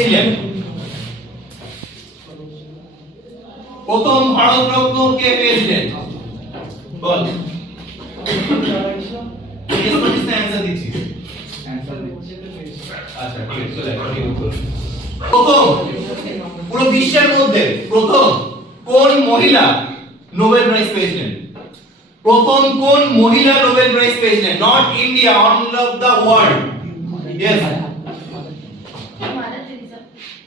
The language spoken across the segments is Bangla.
পেয়েছিলেন? প্রথম ভারতরত্ন কে পেয়েছিলেন? বল। অ্যানসার দিচ্ছি। আচ্ছা ঠিক আছে, চলে প্রথম পুরো বিশ্বের মধ্যে প্রথম কোন মহিলা নোবেল প্রাইজ পেয়েছিলেন? প্রথম কোন মহিলা নোবেল প্রাইজ পেয়েছিলেন? Not India, all of the world. Yes,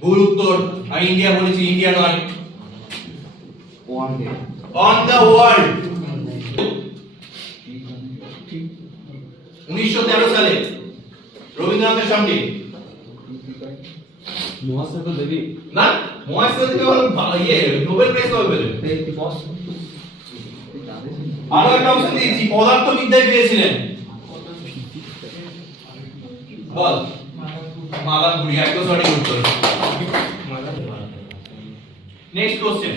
ভুল উত্তর। আমি ইন্ডিয়া বলেছি, ইন্ডিয়া নয়। On the world. 1913 সালে রবীন্দ্রনাথের সঙ্গে মহাশ্বেতা দেবী না, মহাশ্বেতা দেবী হলো নোবেল প্রাইজ কবে পেলেন? আরো একটা অপশন দিয়েছি, পদার্থবিদ্যায় পেয়েছিলেন। বল। মালামপুরি, একদম সঠিক উত্তর। Next question.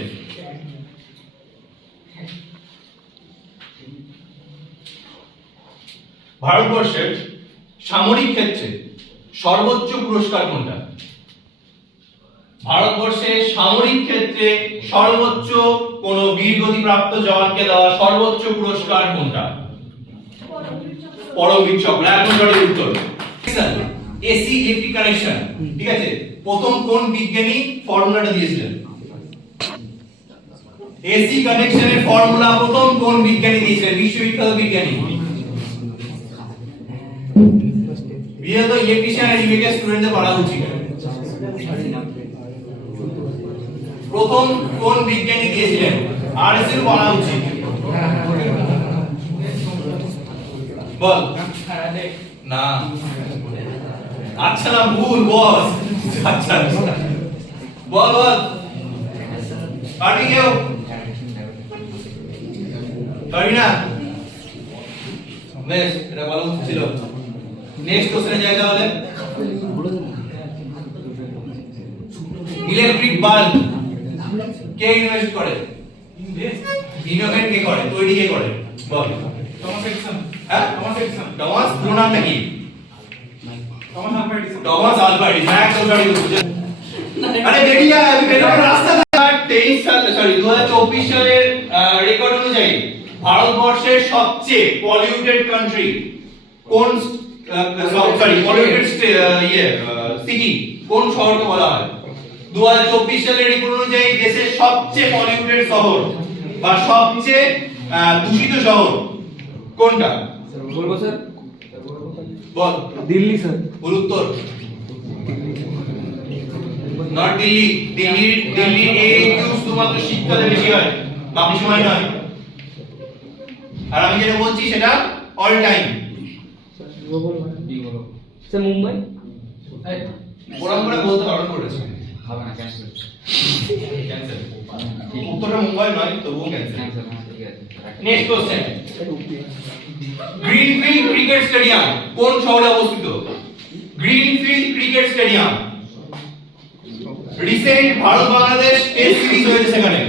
ভারতবর্ষের সামরিক ক্ষেত্রে সর্বোচ্চ পুরস্কার কোনটা? ভারতবর্ষের সামরিক ক্ষেত্রে সর্বোচ্চ কোন বীরগতি প্রাপ্ত জওয়ানকে দেওয়া সর্বোচ্চ পুরস্কার কোনটা? পরমবীর চক্র, একদম সঠিক উত্তর। এসি ইলেকট্রিক কানেকশন, ঠিক আছে, প্রথম কোন বিজ্ঞানী ফর্মুলাটা দিয়েছিলেন? এসি কানেকশনের ফর্মুলা প্রথম কোন বিজ্ঞানী দিয়েছিলেন? বিশ্ববিখ্যাত বিজ্ঞানী। বিয়ে তো ইলেকট্রিশিয়ান আর ইলেকট্রিক স্টুডেন্টদের পড়া উচিত। প্রথম কোন বিজ্ঞানী দিয়েছিলেন? আরএস এর পড়া উচিত। বল। না, আচ্ছা না, ভুল বস। আচ্ছা বল বল। পারবি কেউ? পারবি না? বেশ, এটা বলা উচিত ছিল। নেক্সট কোশ্চেনে যাই তাহলে। ইলেকট্রিক বাল্ব কে ইনভেস্ট করে? ইনোভেট কে করে? তৈরি কে করে? বল। Thomas Edison. হ্যাঁ, টমাস এডিসন। টমাস, পুরো নামটা কি? Thomas Alva Edison. Thomas Alva Edison, একদম সঠিক উত্তর। আরে বেরিয়া, আমি বেরোনোর রাস্তা না। 2024 সালের রেকর্ড অনুযায়ী ভারতবর্ষের সবচেয়ে পলিউটেড কান্ট্রি কোন, পলিউটেড সিটি কোন শহরকে বলা হয়? 2024 সালের রিপোর্ট অনুযায়ী দেশের সবচেয়ে পলিউটেড শহর বা সবচেয়ে দূষিত শহর কোনটা? বলবো স্যার? বল। দিল্লি স্যার। ভুল উত্তর। নট দিল্লি। দিল্লি এই শুধুমাত্র শীতকালে বেশি হয়, বাকি সময় নয়। আর আমি যেটা বলছি সেটা অল টাইম। স্যার মুম্বাই। ওরকম করে বলতে বারণ করেছে। হবে না, ক্যান্সেল। ক্যান্সেল। উত্তরটা মুম্বাই নয়, তবুও ক্যান্সেল। ঠিক আছে। Next question. Greenfield cricket stadium কোন শহরে অবস্থিত? Greenfield cricket stadium. Recent Bharat Bangladesh test series হয়েছে সেখানে।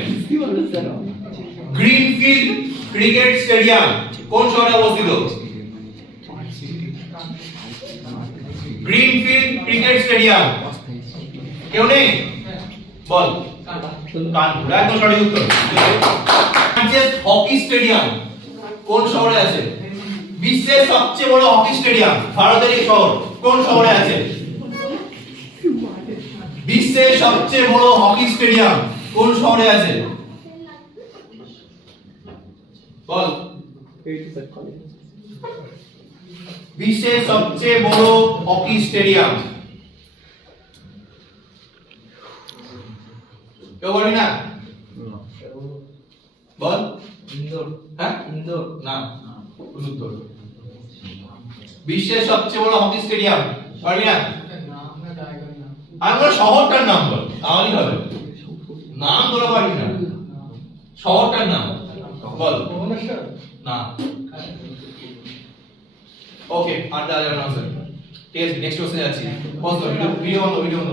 গ্রিনফিল্ড ক্রিকেট স্টেডিয়াম কোন শহরে অবস্থিত? Greenfield cricket stadium. কেউ নেই? বল। কানপুর, একদম সঠিক উত্তর। হকি স্টেডিয়াম কোন শহরে আছে? বিশ্বের সবচেয়ে বড় হকি স্টেডিয়াম ভারতের এই শহর কোন শহরে আছে? বিশ্বের সবচেয়ে বড় হকি স্টেডিয়াম কোন শহরে আছে? বল। বিশ্বের সবচেয়ে বড় হকি স্টেডিয়াম কেউ বলি না? বল। ইন্দোর। হ্যাঁ, ইন্দোর। না, উত্তর। বিশ্বের সবচেয়ে বড় হকি স্টেডিয়াম পারবি না? আমরা শহরটার নাম বল, তাহলেই হবে। নাম তোরা পারবি না, শহরটার নাম বল। না। ওকে, আর দাঁড়াও না স্যার। ঠিক আছে, নেক্সট কোশ্চেনে যাচ্ছি। পজ দাও, ভিডিও বন্ধ।